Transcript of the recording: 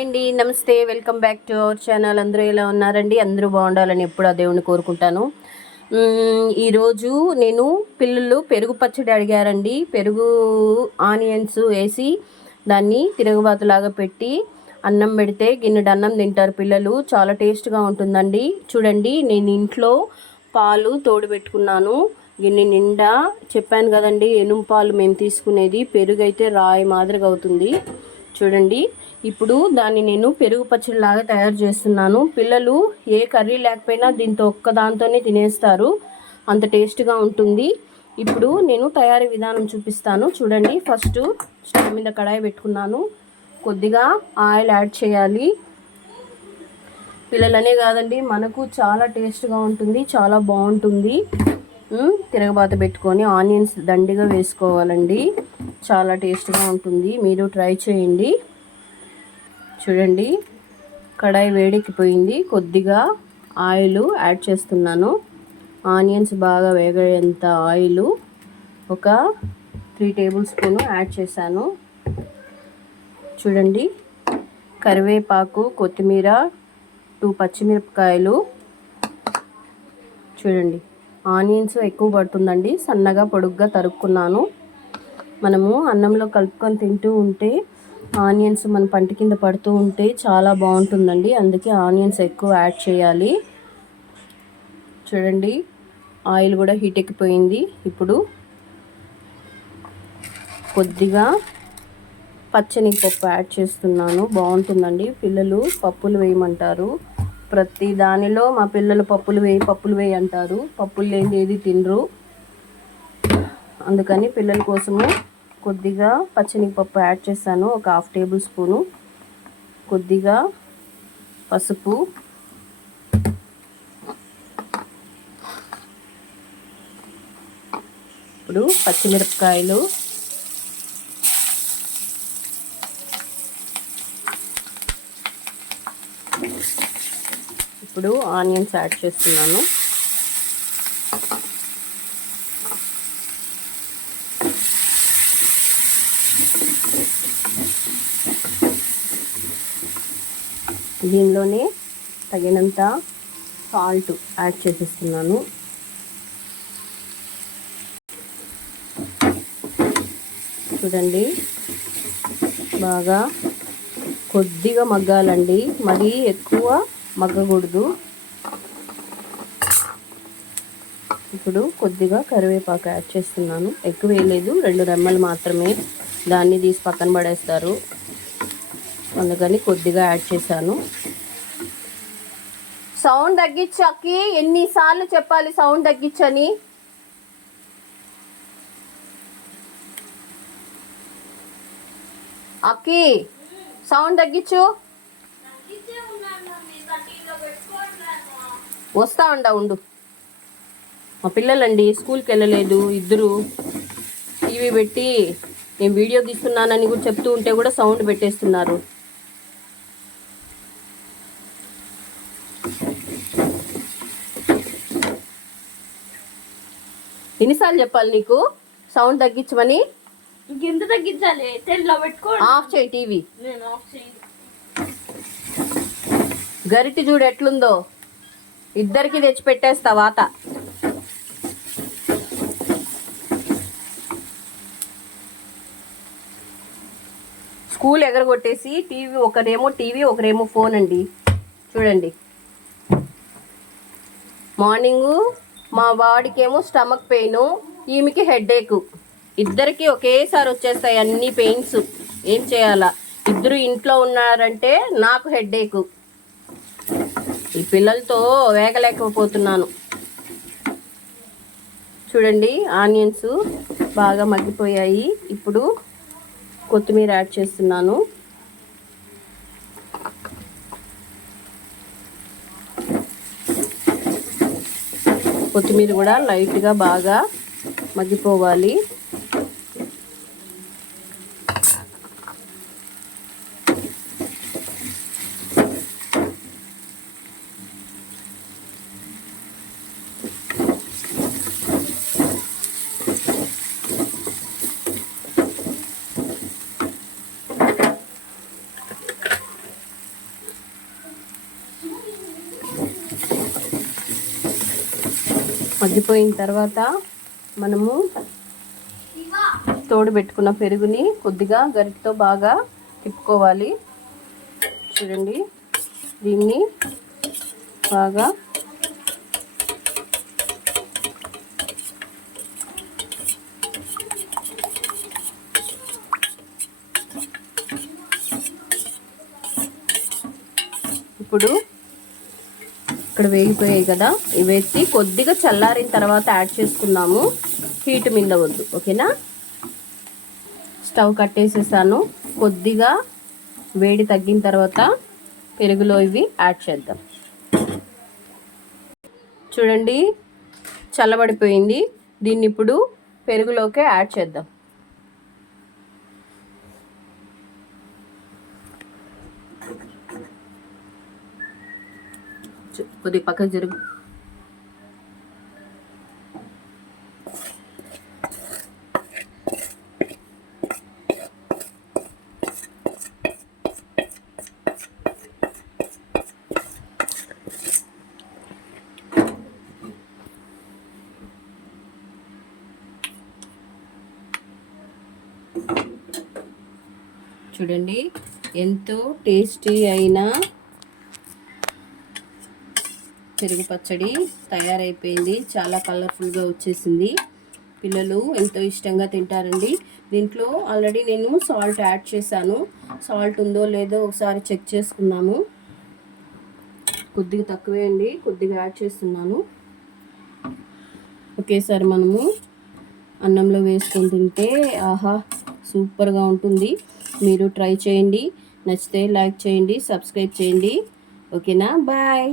అండి నమస్తే, welcome back to our channel. అందరూ ఎలా ఉన్నారండి? అందరూ బాగుండాలని ఎప్పుడు ఆ దేవుని కోరుకుంటాను. ఈరోజు నేను పిల్లలు పెరుగు పచ్చడి అడిగారండి. పెరుగు ఆనియన్స్ వేసి దాన్ని తిరుగుబాతులాగా పెట్టి అన్నం పెడితే గిన్నెడు అన్నం తింటారు పిల్లలు. చాలా టేస్ట్గా ఉంటుందండి. చూడండి, నేను ఇంట్లో పాలు తోడు పెట్టుకున్నాను గిన్నె నిండా. చెప్పాను కదండి, ఎనుము పాలు మేము తీసుకునేది. పెరుగు అయితే రాయి మాదిరిగా అవుతుంది. చూడండి, ఇప్పుడు దాన్ని నేను పెరుగు పచ్చడిలాగా తయారు చేస్తున్నాను. పిల్లలు ఏ కర్రీ లేకపోయినా దీంతో ఒక్కదాంతోనే తినేస్తారు, అంత టేస్ట్గా ఉంటుంది. ఇప్పుడు నేను తయారీ విధానం చూపిస్తాను. చూడండి, ఫస్ట్ స్టవ్ మీద కడాయి పెట్టుకున్నాను. కొద్దిగా ఆయిల్ యాడ్ చేయాలి. పిల్లలనే కాదండి, మనకు చాలా టేస్ట్గా ఉంటుంది, చాలా బాగుంటుంది. తిరగబాత పెట్టుకొని ఆనియన్స్ దండిగా వేసుకోవాలండి. చాలా టేస్ట్గా ఉంటుంది, మీరు ట్రై చేయండి. చూడండి, కడాయి వేడెక్కిపోయింది. కొద్దిగా ఆయిల్ యాడ్ చేస్తున్నాను. ఆనియన్స్ బాగా వేగేంత ఆయిల్ ఒక 3 టేబుల్ స్పూన్ యాడ్ చేశాను. చూడండి, కరివేపాకు, కొత్తిమీర, 2 పచ్చిమిరపకాయలు. చూడండి, ఆనియన్స్ ఎక్కువ పడుతుందండి, సన్నగా పొడుగ్గా తరుక్కున్నాను. మనము అన్నంలో కలుపుకొని తింటూ ఉంటే ఆనియన్స్ మన పంటి కింద పడుతూ ఉంటే చాలా బాగుంటుందండి. అందుకే ఆనియన్స్ ఎక్కువ యాడ్ చేయాలి. చూడండి, ఆయిల్ కూడా హీట్ ఎక్కిపోయింది. ఇప్పుడు కొద్దిగా పచ్చనిపప్పు యాడ్ చేస్తున్నాను. బాగుంటుందండి. పిల్లలు పప్పులు వేయమంటారు. ప్రతి దానిలో మా పిల్లలు పప్పులు వేయి అంటారు. పప్పులు లేని ఏది తినరు. అందుకని పిల్లల కోసము కొద్దిగా పచ్చనిపప్పు యాడ్ చేశాను, ఒక 1/2 టేబుల్ స్పూను. కొద్దిగా పసుపు, ఇప్పుడు పచ్చిమిరపకాయలు, ఇప్పుడు ఆనియన్స్ యాడ్ చేస్తున్నాను. దీనిలోనే తగినంత సాల్ట్ యాడ్ చేసేస్తున్నాను. చూడండి, బాగా కొద్దిగా మగ్గాలండి, మరీ ఎక్కువ మగ్గకూడదు. ఇప్పుడు కొద్దిగా కరివేపాకు యాడ్ చేస్తున్నాను. ఎక్కువ వేయలేదు, 2 రెమ్మలు మాత్రమే. దాన్ని తీసి పక్కన పడేస్తారు, అందుకని కొద్దిగా యాడ్ చేశాను. సౌండ్ తగ్గించకి ఎన్నిసార్లు చెప్పాలి సౌండ్ తగ్గించని? అక్కి, సౌండ్ తగ్గించు. వస్తా ఉండు. మా పిల్లలండి స్కూల్కి వెళ్ళలేదు, ఇద్దరు టీవీ పెట్టి నేను వీడియో తీస్తున్నానని కూడా చెప్తూ ఉంటే కూడా సౌండ్ పెట్టేస్తున్నారు. ఎన్నిసార్లు చెప్పాలి నీకు సౌండ్ తగ్గించమని? ఇంకెంత తగ్గించాలి? ఆఫ్ చేయి టీవీ. గరిటి చూడు ఎట్లుందో, ఇద్దరికి తెచ్చి పెట్టేస్తా వాత. స్కూల్ ఎగరగొట్టేసి టీవీ, ఒకరేమో టీవీ ఒకరేమో ఫోన్ అండి. చూడండి, మార్నింగు మా వాడికేమో స్టమక్ పెయిన్, ఈమెకి హెడేక్. ఇద్దరికి ఒకేసారి వచ్చేస్తాయి అన్ని పెయిన్స్. ఏం చేయాలా? ఇద్దరు ఇంట్లో ఉన్నారంటే నాకు హెడేక్. ఈ పిల్లలతో వేగలేకపోతున్నాను. చూడండి, ఆనియన్స్ బాగా మగ్గిపోయాయి. ఇప్పుడు కొత్తిమీర యాడ్ చేస్తున్నాను. కొత్తిమీర కూడా లైట్గా బాగా మగ్గిపోవాలి. మగ్గిపోయిన తర్వాత మనము తోడు పెట్టుకున్న పెరుగుని కొద్దిగా గరిటతో బాగా తిప్పుకోవాలి. చూడండి, దీన్ని బాగా ఇప్పుడు ఇక్కడ వేగిపోయాయి కదా, ఇవి ఎత్తి కొద్దిగా చల్లారిన తర్వాత యాడ్ చేసుకుందాము. హీట్ మీద వద్దు, ఓకేనా. స్టవ్ కట్టేసేసాను. కొద్దిగా వేడి తగ్గిన తర్వాత పెరుగులో ఇవి యాడ్ చేద్దాం. చూడండి, చల్లబడిపోయింది. దీన్ని ఇప్పుడు పెరుగులోకి యాడ్ చేద్దాం. కొద్దిగా పక్కకు జరుగు. చూడండి, ఎంతో టేస్టీ అయిన పెరుగు పచ్చడి తయారైపోయింది. చాలా కలర్ఫుల్గా వచ్చేసింది. పిల్లలు ఎంతో ఇష్టంగా తింటారండి. దీంట్లో ఆల్రెడీ నేను సాల్ట్ యాడ్ చేశాను. సాల్ట్ ఉందో లేదో ఒకసారి చెక్ చేసుకున్నాము. కొద్దిగా తక్కువే అండి, కొద్దిగా యాడ్ చేస్తున్నాను. ఒకేసారి మనము అన్నంలో వేసుకొని తింటే ఆహా సూపర్గా ఉంటుంది. మీరు ట్రై చేయండి. నచ్చితే లైక్ చేయండి, సబ్స్క్రైబ్ చేయండి. ఓకేనా, బాయ్.